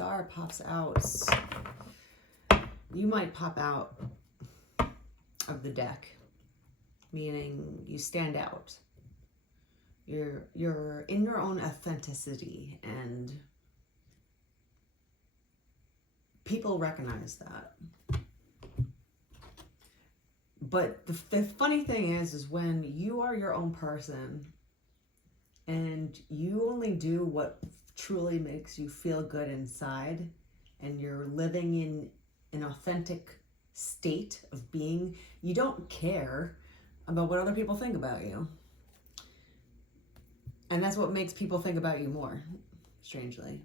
star pops out, you might pop out of the deck, meaning you stand out. You're in your own authenticity, and people recognize that. But the funny thing is when you are your own person and you only do what truly makes you feel good inside, and you're living in an authentic state of being, you don't care about what other people think about you. And that's what makes people think about you more, strangely.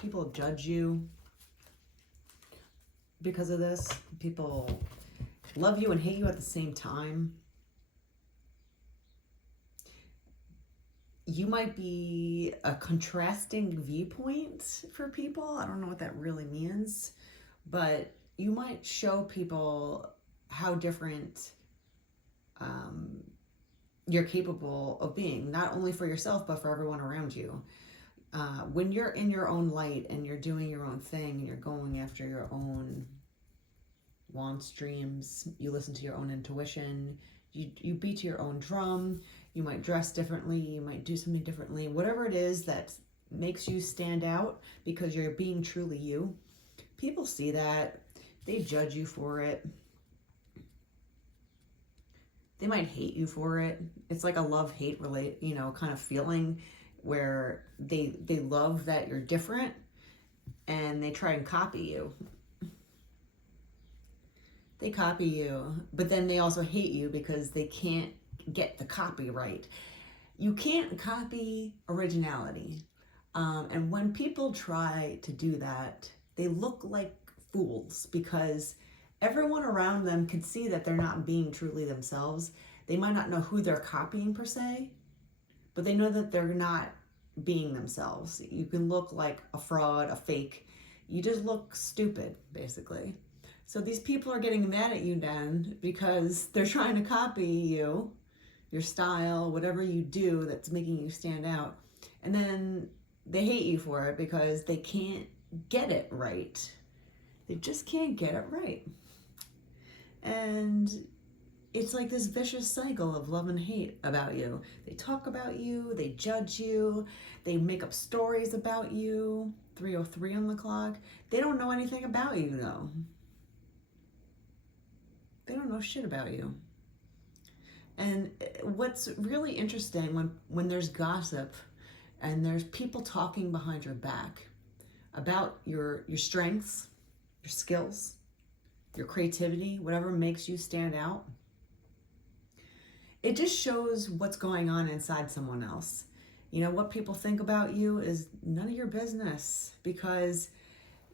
People judge you because of this. People love you and hate you at the same time. You might be a contrasting viewpoint for people. I don't know what that really means, but you might show people how different you're capable of being, not only for yourself, but for everyone around you. When you're in your own light and you're doing your own thing and you're going after your own wants, dreams, you listen to your own intuition, you beat to your own drum, you might dress differently, you might do something differently, whatever it is that makes you stand out because you're being truly you. People see that, they judge you for it. They might hate you for it. It's like a love-hate kind of feeling where they love that you're different and they try and copy you. They copy you, but then they also hate you because they can't get the copy right. You can't copy originality. And when people try to do that, they look like fools because everyone around them can see that they're not being truly themselves. They might not know who they're copying per se, but they know that they're not being themselves. You can look like a fraud, a fake. You just look stupid, basically. So these people are getting mad at you then because they're trying to copy you, your style, whatever you do that's making you stand out. And then they hate you for it because they can't get it right. They just can't get it right. And it's like this vicious cycle of love and hate about you. They talk about you, they judge you, they make up stories about you. 3:03 on the clock. They don't know anything about you though. They don't know shit about you. And what's really interesting when there's gossip and there's people talking behind your back about your strengths, your skills, your creativity, whatever makes you stand out, it just shows what's going on inside someone else. You know, what people think about you is none of your business because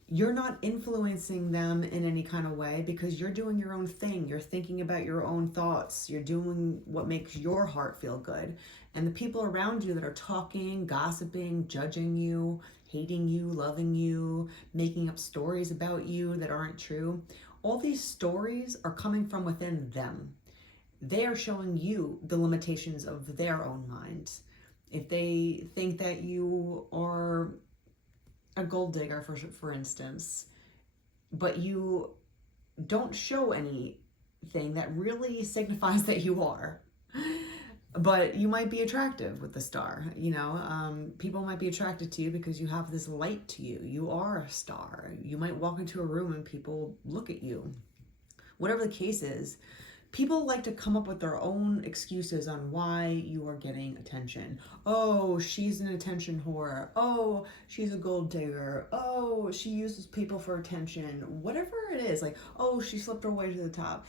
you're not influencing them in any kind of way because you're doing your own thing. You're thinking about your own thoughts. You're doing what makes your heart feel good. And the people around you that are talking, gossiping, judging you, hating you, loving you, making up stories about you that aren't true, all these stories are coming from within them. They are showing you the limitations of their own minds. If they think that you are a gold digger, for instance, but you don't show anything that really signifies that you are, but you might be attractive with the star, people might be attracted to you because you have this light to you. You are a star. You might walk into a room and people look at you. Whatever the case is, people like to come up with their own excuses on why you are getting attention. Oh, she's an attention whore. Oh, she's a gold digger. Oh, she uses people for attention. Whatever it is, like, oh, she slipped her way to the top.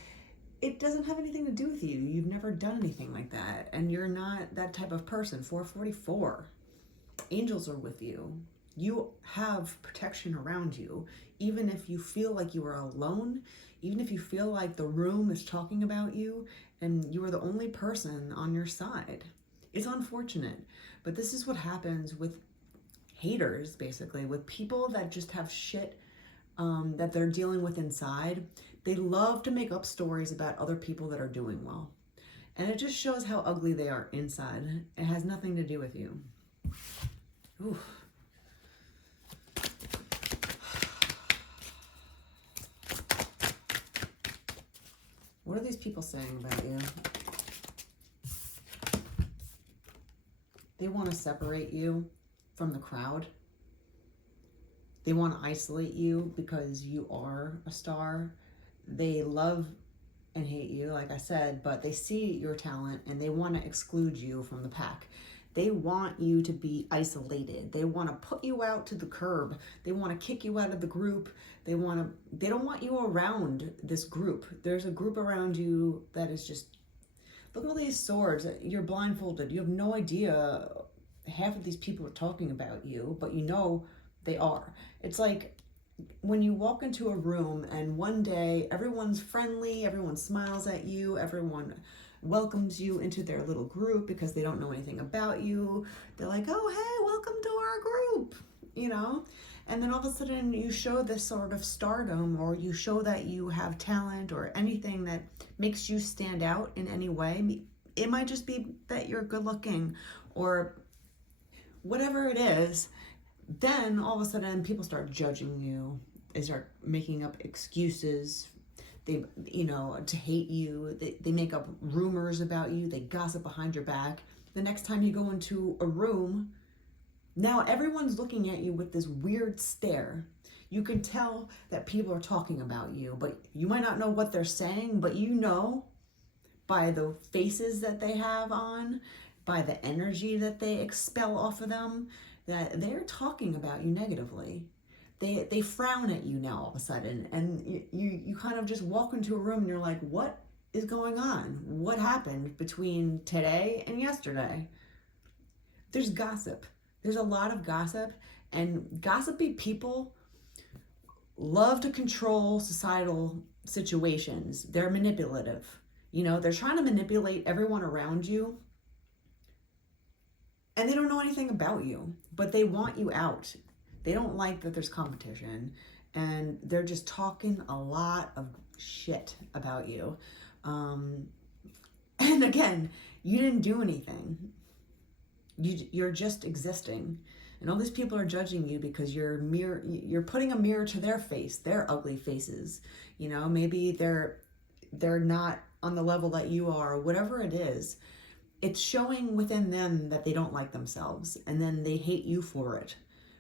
It doesn't have anything to do with you. You've never done anything like that. And you're not that type of person. 444. Angels are with you. You have protection around you. Even if you feel like you are alone, even if you feel like the room is talking about you and you are the only person on your side. It's unfortunate, but this is what happens with haters, basically, with people that just have shit that they're dealing with inside. They love to make up stories about other people that are doing well. And it just shows how ugly they are inside. It has nothing to do with you. Oof. What are these people saying about you? They want to separate you from the crowd. They want to isolate you because you are a star. They love and hate you, like I said, but they see your talent and they want to exclude you from the pack. They want you to be isolated. They want to put you out to the curb. They want to kick you out of the group. They don't want you around this group. There's a group around you that is just, look at all these swords. You're blindfolded. You have no idea half of these people are talking about you, but you know they are. It's like when you walk into a room and one day everyone's friendly, everyone smiles at you, everyone welcomes you into their little group because they don't know anything about you. They're like, oh, hey, welcome to our group, you know? And then all of a sudden you show this sort of stardom, or you show that you have talent or anything that makes you stand out in any way. It might just be that you're good looking or whatever it is. Then all of a sudden people start judging you. They start making up excuses. They, to hate you. They make up rumors about you. They gossip behind your back. The next time you go into a room, now everyone's looking at you with this weird stare. You can tell that people are talking about you, but you might not know what they're saying, but you know by the faces that they have on, by the energy that they expel off of them, that they're talking about you negatively. They frown at you now all of a sudden, and you kind of just walk into a room and you're like, what is going on? What happened between today and yesterday? There's gossip. There's a lot of gossip, and gossipy people love to control societal situations. They're manipulative. They're trying to manipulate everyone around you, and they don't know anything about you, but they want you out. They don't like that there's competition, and they're just talking a lot of shit about you. And again, you didn't do anything. You're just existing, and all these people are judging you because you're putting a mirror to their face, their ugly faces. Maybe they're not on the level that you are, whatever it is. It's showing within them that they don't like themselves, and then they hate you for it,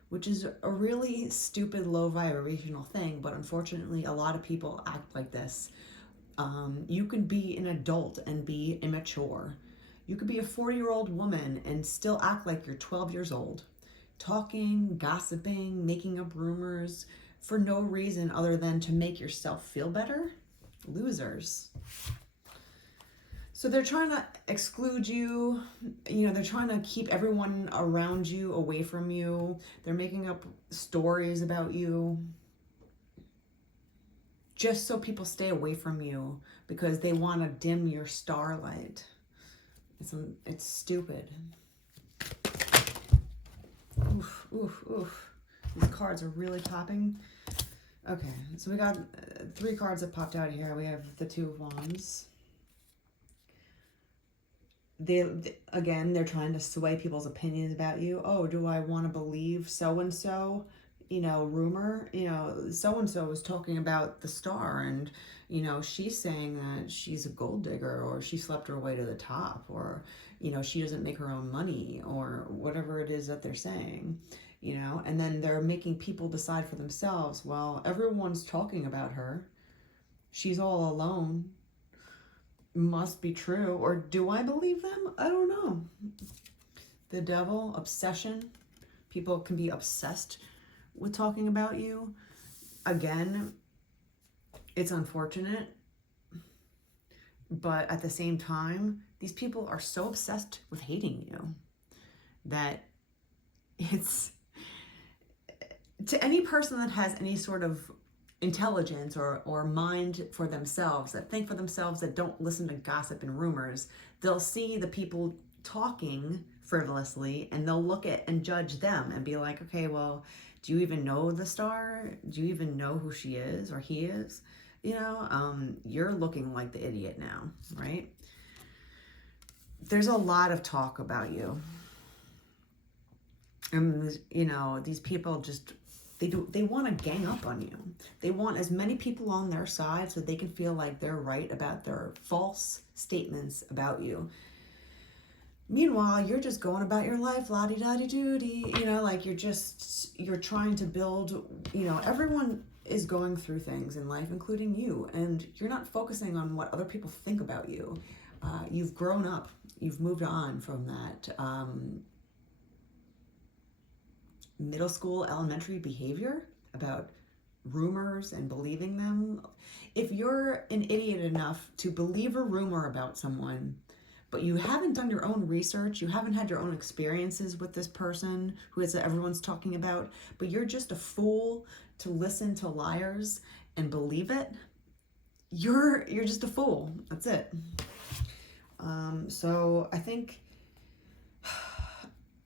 which is a really stupid, low vibrational thing. But unfortunately, a lot of people act like this. You can be an adult and be immature. You could be a 40-year-old woman and still act like you're 12 years old, talking, gossiping, making up rumors for no reason other than to make yourself feel better. Losers. So they're trying to exclude you. They're trying to keep everyone around you away from you. They're making up stories about you just so people stay away from you because they want to dim your starlight. It's stupid. Oof, oof, oof. These cards are really popping. Okay, so we got 3 cards that popped out here. We have the 2 of Wands. They're trying to sway people's opinions about you. Oh, do I want to believe so-and-so? Rumor, so-and-so is talking about the star, and, she's saying that she's a gold digger, or she slept her way to the top, or, she doesn't make her own money, or whatever it is that they're saying, and then they're making people decide for themselves. Well, everyone's talking about her. She's all alone. Must be true. Or do I believe them? I don't know. The Devil, obsession. People can be obsessed with talking about you. Again, it's unfortunate, but at the same time, these people are so obsessed with hating you that it's, to any person that has any sort of intelligence or mind for themselves, that think for themselves, that don't listen to gossip and rumors, they'll see the people talking frivolously and they'll look at and judge them and be like, okay, well, do you even know the star? Do you even know who she is or he is? you're looking like the idiot now, right? There's a lot of talk about you. And, these people just, they want to gang up on you. They want as many people on their side so they can feel like they're right about their false statements about you. Meanwhile, you're just going about your life, la-di-da-di-doo-dee, like you're trying to build, everyone is going through things in life, including you, and you're not focusing on what other people think about you. You've grown up, you've moved on from that middle school, elementary behavior about rumors and believing them. If you're an idiot enough to believe a rumor about someone, but you haven't done your own research, you haven't had your own experiences with this person everyone's talking about, but you're just a fool to listen to liars and believe it, you're just a fool. That's it. So I think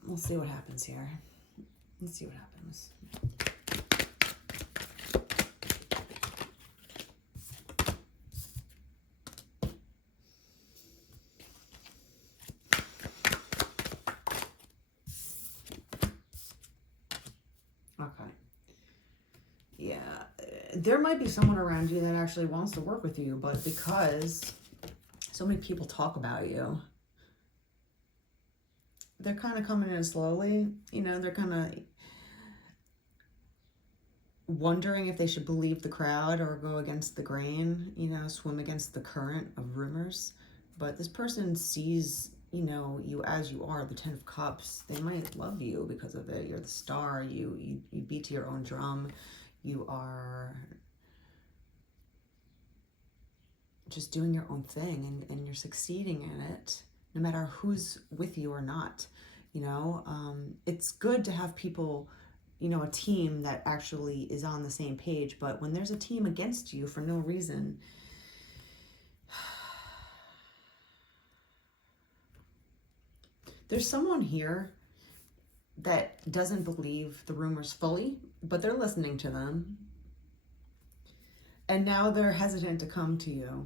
we'll see what happens here. Let's see what happens. Okay. Yeah, there might be someone around you that actually wants to work with you, but because so many people talk about you, they're kind of coming in slowly. They're kind of wondering if they should believe the crowd or go against the grain, swim against the current of rumors. But this person sees, you as you are, the 10 of Cups. They might love you because of it. You're the star. You beat to your own drum. You are just doing your own thing, and you're succeeding in it, no matter who's with you or not. It's good to have people, a team that actually is on the same page. But when there's a team against you for no reason, there's someone here that doesn't believe the rumors fully, but they're listening to them. And now they're hesitant to come to you,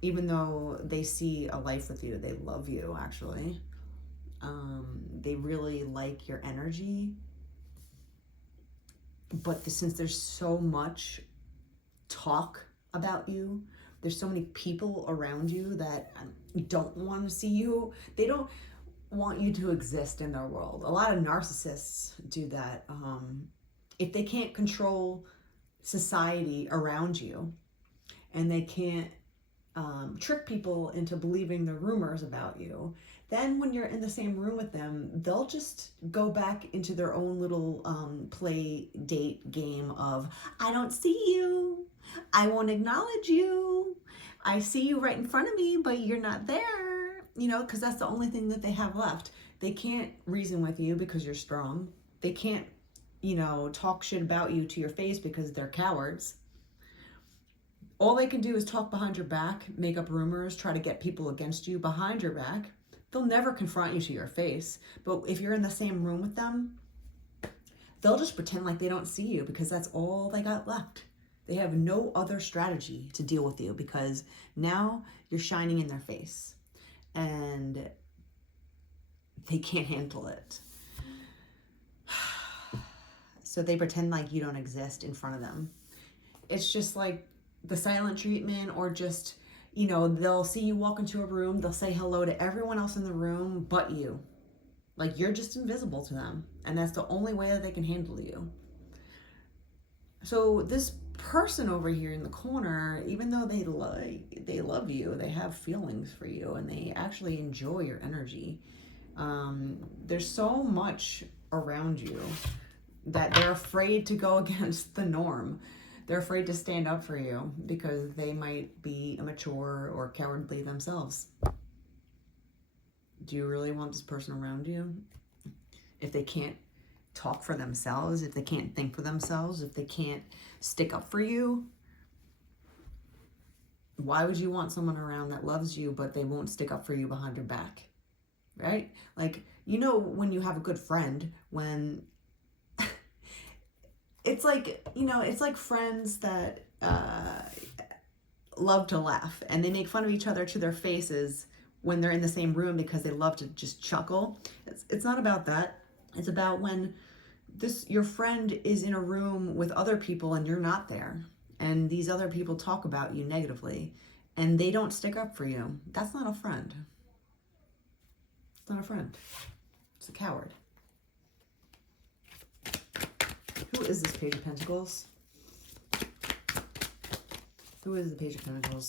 even though they see a life with you. They love you, actually. They really like your energy. But since there's so much talk about you, there's so many people around you that don't want to see you. They don't want you to exist in their world. A lot of narcissists do that. If they can't control society around you, and they can't trick people into believing the rumors about you, then when you're in the same room with them, they'll just go back into their own little play date game of, I don't see you, I won't acknowledge you, I see you right in front of me, but you're not there, because that's the only thing that they have left. They can't reason with you because you're strong. They can't, talk shit about you to your face because they're cowards. All they can do is talk behind your back, make up rumors, try to get people against you behind your back. They'll never confront you to your face. But if you're in the same room with them, they'll just pretend like they don't see you because that's all they got left. They have no other strategy to deal with you because now you're shining in their face and they can't handle it. So they pretend like you don't exist in front of them. It's just like the silent treatment, or just, they'll see you walk into a room, they'll say hello to everyone else in the room but you. Like you're just invisible to them, and that's the only way that they can handle you. So this person over here in the corner, even though they love you, they have feelings for you, and they actually enjoy your energy. There's so much around you that they're afraid to go against the norm. They're afraid to stand up for you because they might be immature or cowardly themselves. Do you really want this person around you? If they can't talk for themselves, if they can't think for themselves, if they can't stick up for you, why would you want someone around that loves you but they won't stick up for you behind your back? Right? Like, when you have a good friend, when it's like, it's like friends that love to laugh, and they make fun of each other to their faces when they're in the same room because they love to just chuckle. It's not about that. It's about when your friend is in a room with other people and you're not there, and these other people talk about you negatively and they don't stick up for you. That's not a friend. It's not a friend. It's a coward. Who is this Page of Pentacles? Who is the Page of Pentacles?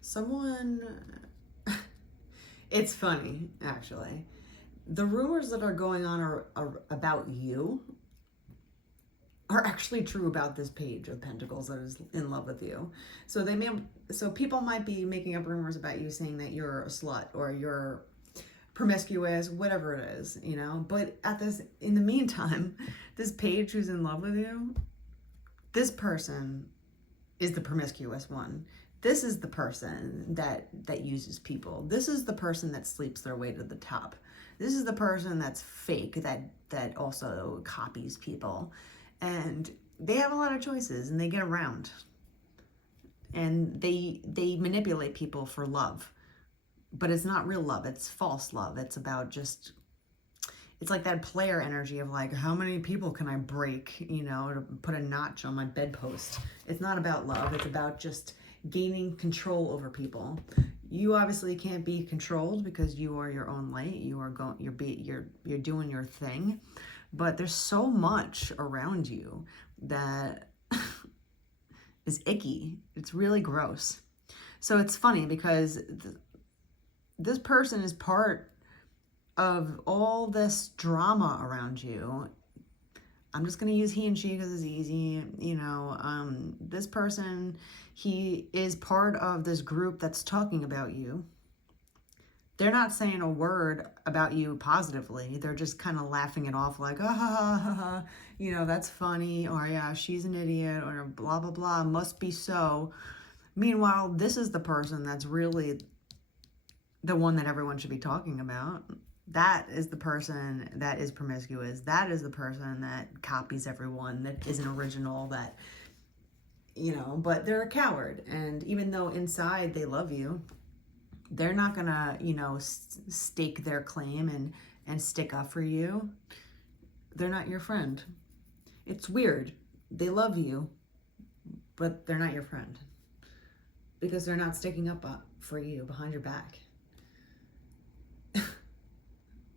Someone, it's funny, actually. The rumors that are going on are about you are actually true about this Page of Pentacles that is in love with you. So people might be making up rumors about you, saying that you're a slut or you're promiscuous, whatever it is, you know. But in the meantime, this Page who's in love with you, this person is the promiscuous one. This is the person that uses people. This is the person that sleeps their way to the top. This is the person that's fake, that also copies people. And they have a lot of choices, and they get around. And they manipulate people for love. But it's not real love. It's false love. It's about just, it's like that player energy of like, how many people can I break, you know, to put a notch on my bedpost. It's not about love. It's about just gaining control over people. You obviously can't be controlled because you are your own light. You're doing your thing. But there's so much around you that is icky. It's really gross. So it's funny because this person is part of all this drama around you. I'm just going to use he and she because it's easy. You know, this person, he is part of this group that's talking about you. They're not saying a word about you positively. They're just kind of laughing it off like, ah, ha, ha, ha, ha, you know, that's funny. Or yeah, she's an idiot, or blah, blah, blah, must be so. Meanwhile, this is the person that's really the one that everyone should be talking about. That is the person that is promiscuous. That is the person that copies everyone, that isn't original, that, you know, but they're a coward. And even though inside they love you, they're not gonna, you know, stake their claim and stick up for you. They're not your friend. It's weird. They love you, but they're not your friend because they're not sticking up for you behind your back.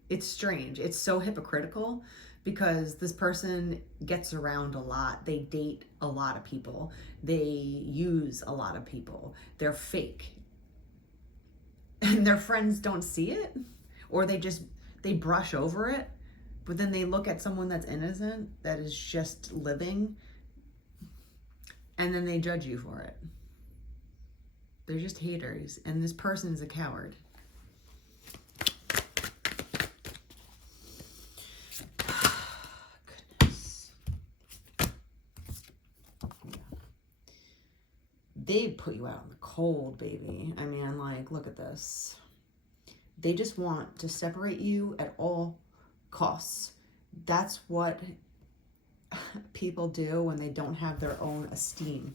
It's strange. It's so hypocritical because this person gets around a lot. They date a lot of people. They use a lot of people. They're fake. And their friends don't see it, or they brush over it, but then they look at someone that's innocent, that is just living, and then they judge you for it. They're just haters, and this person is a coward. Goodness. They put you out in the cold, baby. I mean, like, look at this. They just want to separate you at all costs. That's what people do when they don't have their own esteem.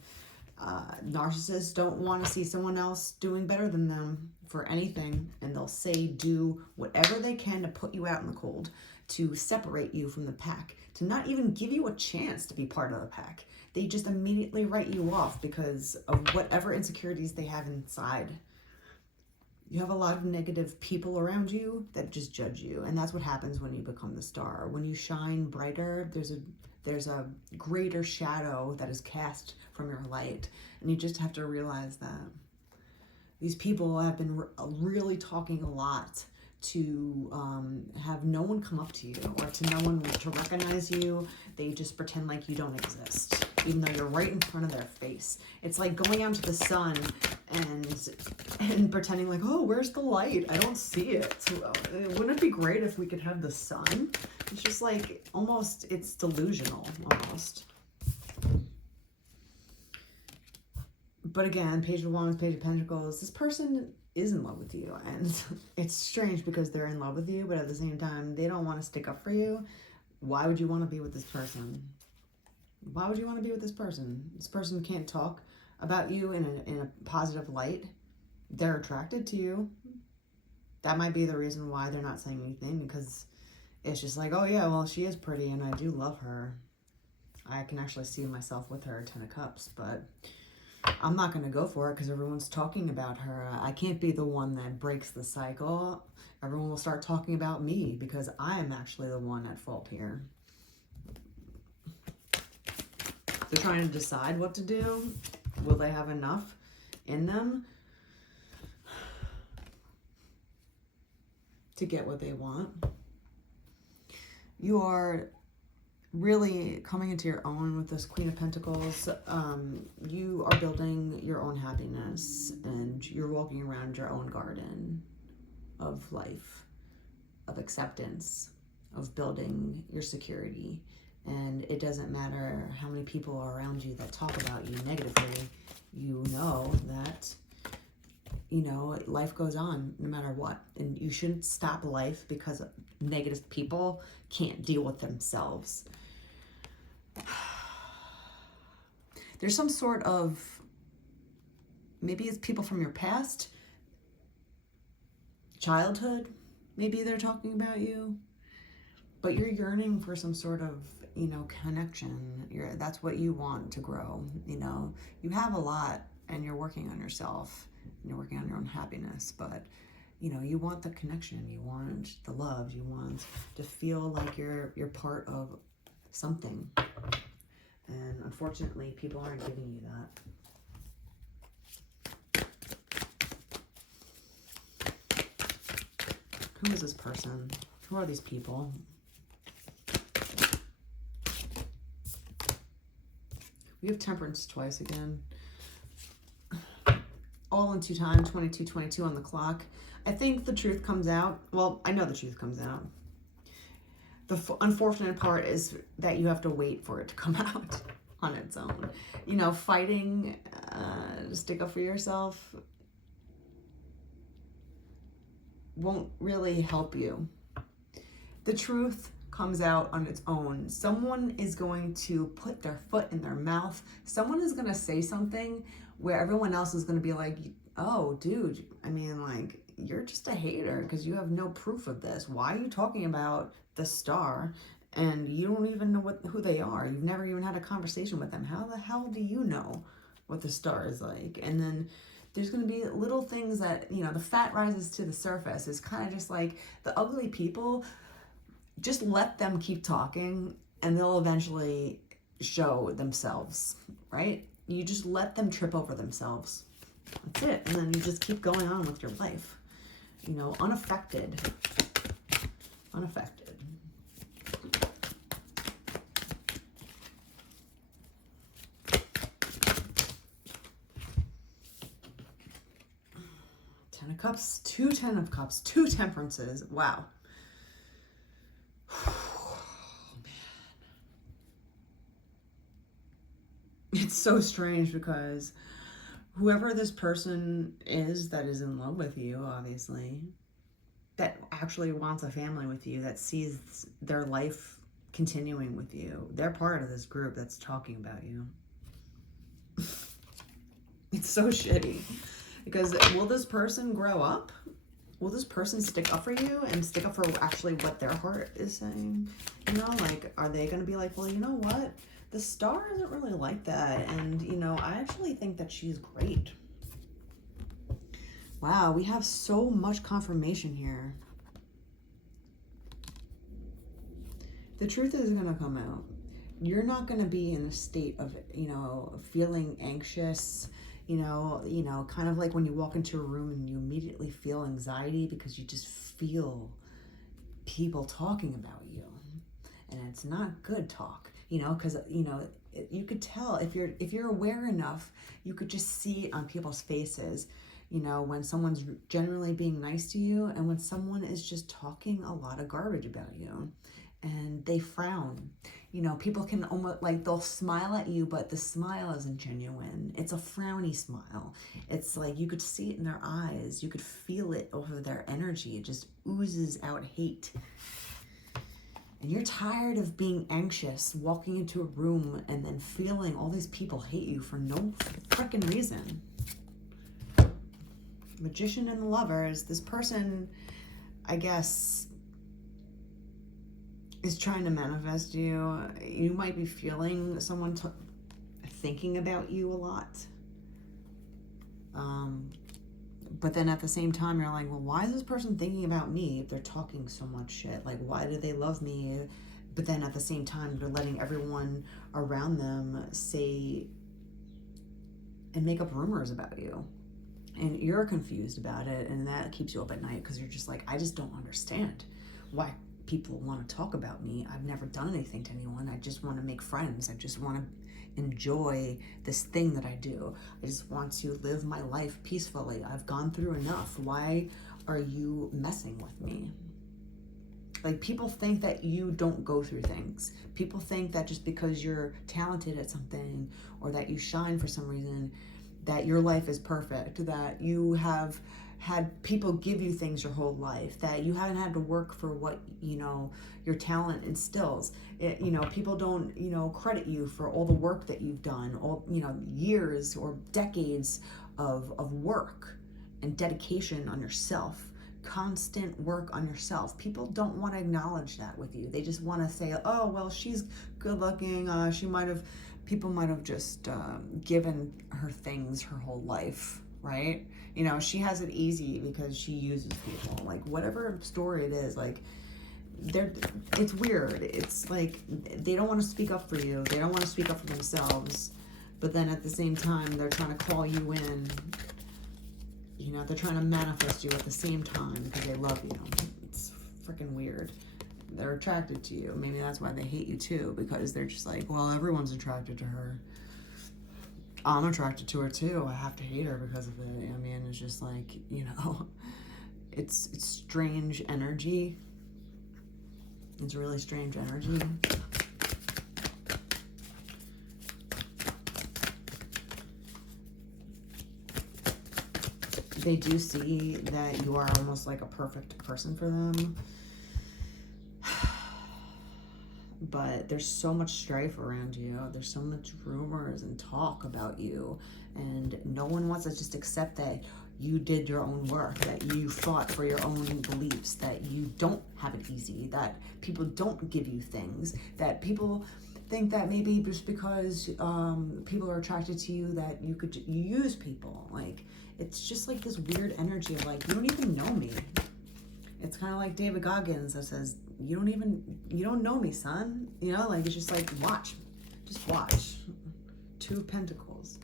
Narcissists don't want to see someone else doing better than them for anything, and they'll say, do whatever they can to put you out in the cold, to separate you from the pack, to not even give you a chance to be part of the pack. They just immediately write you off because of whatever insecurities they have inside. You have a lot of negative people around you that just judge you, and that's what happens when you become the star. When you shine brighter, there's a greater shadow that is cast from your light, and you just have to realize that these people have been really talking a lot to have no one come up to you, or to no one to recognize you. They just pretend like you don't exist, even though you're right in front of their face. It's like going out to the sun and pretending like, oh, where's the light? I don't see it. So, wouldn't it be great if we could have the sun? It's just like, almost, it's delusional, almost. But again, Page of Wands, Page of Pentacles, this person is in love with you. And it's strange because they're in love with you, but at the same time, they don't want to stick up for you. Why would you want to be with this person? Why would you want to be with this person? This person can't talk about you in a positive light. They're attracted to you. That might be the reason why they're not saying anything, because it's just like, oh yeah, well, she is pretty and I do love her. I can actually see myself with her, 10 of Cups, but I'm not going to go for it because everyone's talking about her. I can't be the one that breaks the cycle. Everyone will start talking about me because I am actually the one at fault here. They're trying to decide what to do. Will they have enough in them to get what they want? You are really coming into your own with this Queen of Pentacles. You are building your own happiness and you're walking around your own garden of life, of acceptance, of building your security. And it doesn't matter how many people are around you that talk about you negatively. You know that, you know, life goes on no matter what. And you shouldn't stop life because negative people can't deal with themselves. There's some sort of, maybe it's people from your past, childhood, maybe they're talking about you, but you're yearning for some sort of, you know, connection. That's what you want to grow. You know, you have a lot and you're working on yourself and you're working on your own happiness, but you know, you want the connection, you want the love, you want to feel like you're part of something. And unfortunately, people aren't giving you that. Who is this person? Who are these people? We have Temperance twice again. All in 2 times, 22, 22 on the clock. I think the truth comes out. Well, I know the truth comes out. The unfortunate part is that you have to wait for it to come out on its own. You know, fighting to stick up for yourself won't really help you. The truth comes out on its own. Someone is going to put their foot in their mouth. Someone is going to say something where everyone else is going to be like, oh, dude, I mean, like, you're just a hater because you have no proof of this. Why are you talking about the star and you don't even know who they are? You've never even had a conversation with them. How the hell do you know what the star is like? And then there's going to be little things that, you know, the fat rises to the surface. It's kind of just like the ugly people. Just let them keep talking and they'll eventually show themselves, right? You just let them trip over themselves. That's it. And then you just keep going on with your life. You know, unaffected. Unaffected. Ten of Cups, 2 10 of Cups, 2 Temperances. Wow. It's so strange because whoever this person is that is in love with you, obviously, that actually wants a family with you, that sees their life continuing with you, they're part of this group that's talking about you. It's so shitty. Because will this person grow up? Will this person stick up for you and stick up for actually what their heart is saying? You know, like, are they going to be like, well, you know what? The star isn't really like that. And, you know, I actually think that she's great. Wow, we have so much confirmation here. The truth is going to come out. You're not going to be in a state of, you know, feeling anxious, you know, kind of like when you walk into a room and you immediately feel anxiety because you just feel people talking about you. And it's not good talk, you know, because, you know, you could tell if you're aware enough, you could just see it on people's faces, you know, when someone's generally being nice to you and when someone is just talking a lot of garbage about you and they frown. You know, people can almost, like, they'll smile at you, but the smile isn't genuine. It's a frowny smile. It's like you could see it in their eyes. You could feel it over their energy. It just oozes out hate. And you're tired of being anxious, walking into a room and then feeling all these people hate you for no freaking reason. Magician and the Lovers, this person, I guess, is trying to manifest you. You might be feeling someone thinking about you a lot. But then at the same time, you're like, well, why is this person thinking about me if they're talking so much shit? Like, why do they love me? But then at the same time, you're letting everyone around them say and make up rumors about you. And you're confused about it, and that keeps you up at night because you're just like, I just don't understand why people want to talk about me. I've never done anything to anyone. I just want to make friends. I just want to enjoy this thing that I do. I just want to live my life peacefully. I've gone through enough. Why are you messing with me? Like, people think that you don't go through things. People think that just because you're talented at something or that you shine for some reason, that your life is perfect, that you have had people give you things your whole life, that you haven't had to work for what, you know, your talent instills. You know, people don't, you know, credit you for all the work that you've done, all, you know, years or decades of work and dedication on yourself, constant work on yourself. People don't want to acknowledge that with you. They just want to say, oh, well, she's good looking. People might have just given her things her whole life, right? You know, she has it easy because she uses people. Like, whatever story it is, like, it's weird. It's like they don't want to speak up for you. They don't want to speak up for themselves. But then at the same time, they're trying to call you in. You know, they're trying to manifest you at the same time because they love you. It's freaking weird. They're attracted to you. Maybe that's why they hate you too, because they're just like, well, everyone's attracted to her. I'm attracted to her too. I have to hate her because of it. I mean, it's just like, you know, it's strange energy. It's really strange energy. They do see that you are almost like a perfect person for them. But there's so much strife around you. There's so much rumors and talk about you. And no one wants to just accept that you did your own work, that you fought for your own beliefs, that you don't have it easy, that people don't give you things, that people think that maybe just because people are attracted to you that you use people. Like, it's just like this weird energy of like, you don't even know me. It's kind of like David Goggins that says, you don't know me, son. You know, like, it's just like, just watch. Two of Pentacles.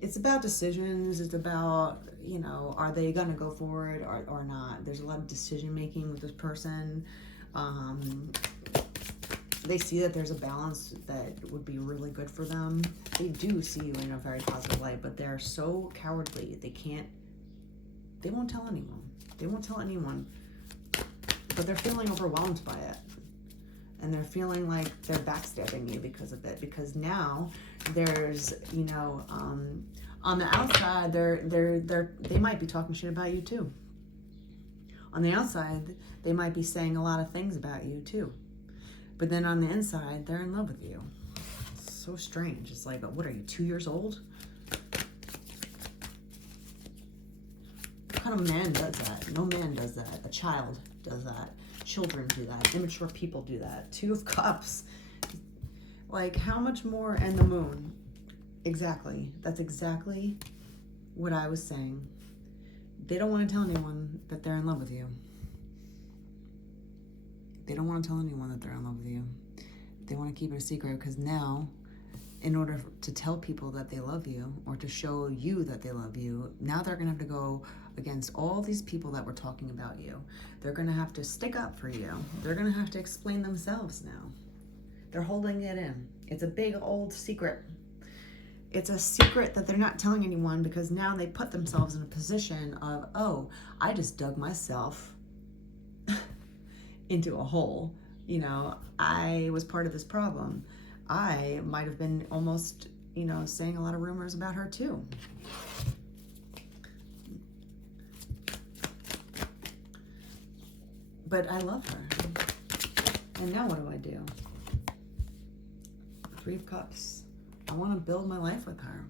It's about decisions. It's about, you know, are they going to go for it or not? There's a lot of decision making with this person. They see that there's a balance that would be really good for them. They do see you in a very positive light, but they're so cowardly. They won't tell anyone. They won't tell anyone. But they're feeling overwhelmed by it. And they're feeling like they're backstabbing you because of it. Because now there's, you know, on the outside, they might be talking shit about you too. On the outside, they might be saying a lot of things about you too. But then on the inside, they're in love with you. It's so strange. It's like, what are you, 2 years old? What kind of man does that? No man does that. A child does that. Children do that. Immature people do that. 2 of Cups. Like, how much more? And the Moon. Exactly. That's exactly what I was saying. They don't want to tell anyone that they're in love with you. They don't want to tell anyone that they're in love with you. They want to keep it a secret because now, in order to tell people that they love you or to show you that they love you, now they're going to have to go against all these people that were talking about you. They're going to have to stick up for you. They're going to have to explain themselves now. They're holding it in. It's a big old secret. It's a secret that they're not telling anyone because now they put themselves in a position of, oh, I just dug myself into a hole. I was part of this problem. I might have been almost, saying a lot of rumors about her too. But I love her. And now what do? 3 of Cups. I want to build my life with her.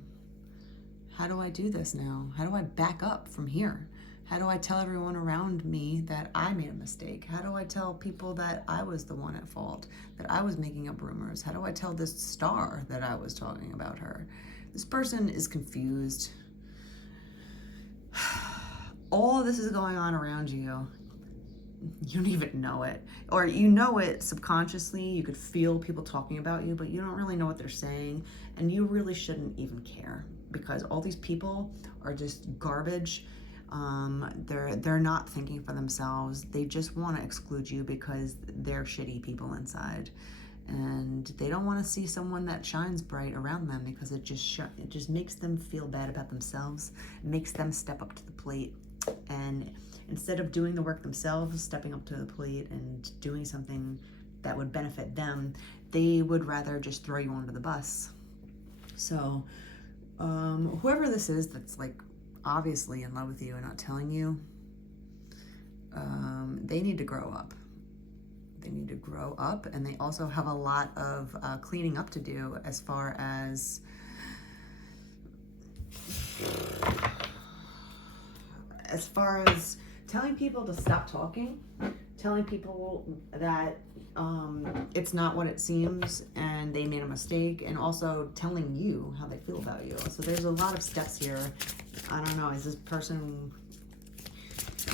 How do I do this now? How do I back up from here? How do I tell everyone around me that I made a mistake? How do I tell people that I was the one at fault, that I was making up rumors? How do I tell this star that I was talking about her? This person is confused. All of this is going on around you. You don't even know it. Or you know it subconsciously. You could feel people talking about you, but you don't really know what they're saying. And you really shouldn't even care, because all these people are just garbage. They're not thinking for themselves. They just want to exclude you because they're shitty people inside, and they don't want to see someone that shines bright around them, because it just makes them feel bad about themselves. It makes them step up to the plate, and instead of doing the work themselves, stepping up to the plate and doing something that would benefit them, they would rather just throw you under the bus. So whoever this is that's like obviously in love with you and not telling you, they need to grow up. They need to grow up, and they also have a lot of cleaning up to do as far as telling people to stop talking, telling people that it's not what it seems and they made a mistake, and also telling you how they feel about you. So there's a lot of steps here. I don't know, is this person,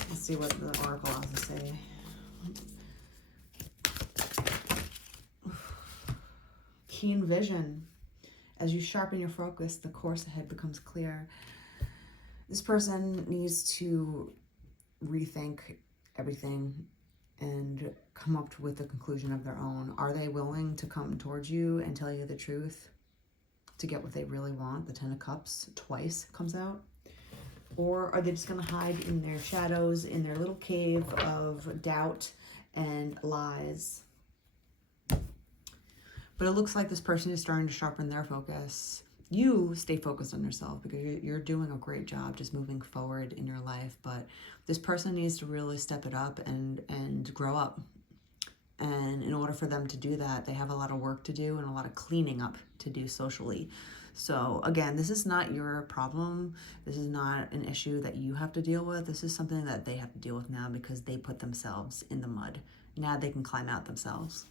let's see what the oracle has to say. Keen vision. As you sharpen your focus, the course ahead becomes clear. This person needs to rethink everything and come up with a conclusion of their own. Are they willing to come towards you and tell you the truth to get what they really want? The 10 of Cups twice comes out. Or are they just going to hide in their shadows, in their little cave of doubt and lies? But it looks like this person is starting to sharpen their focus. You stay focused on yourself, because you're doing a great job just moving forward in your life. But this person needs to really step it up and grow up. And in order for them to do that, they have a lot of work to do and a lot of cleaning up to do socially. So again, this is not your problem. This is not an issue that you have to deal with. This is something that they have to deal with now, because they put themselves in the mud. Now they can climb out themselves.